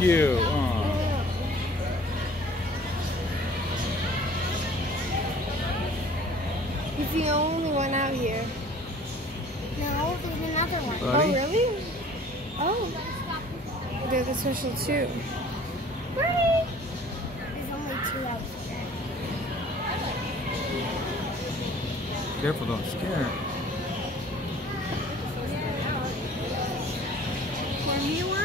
you. Aw. He's the only one out here. No, there's another one. Buddy? Oh, really? Oh. They're the special two. There's only two out here. Careful, don't scare her. For me one?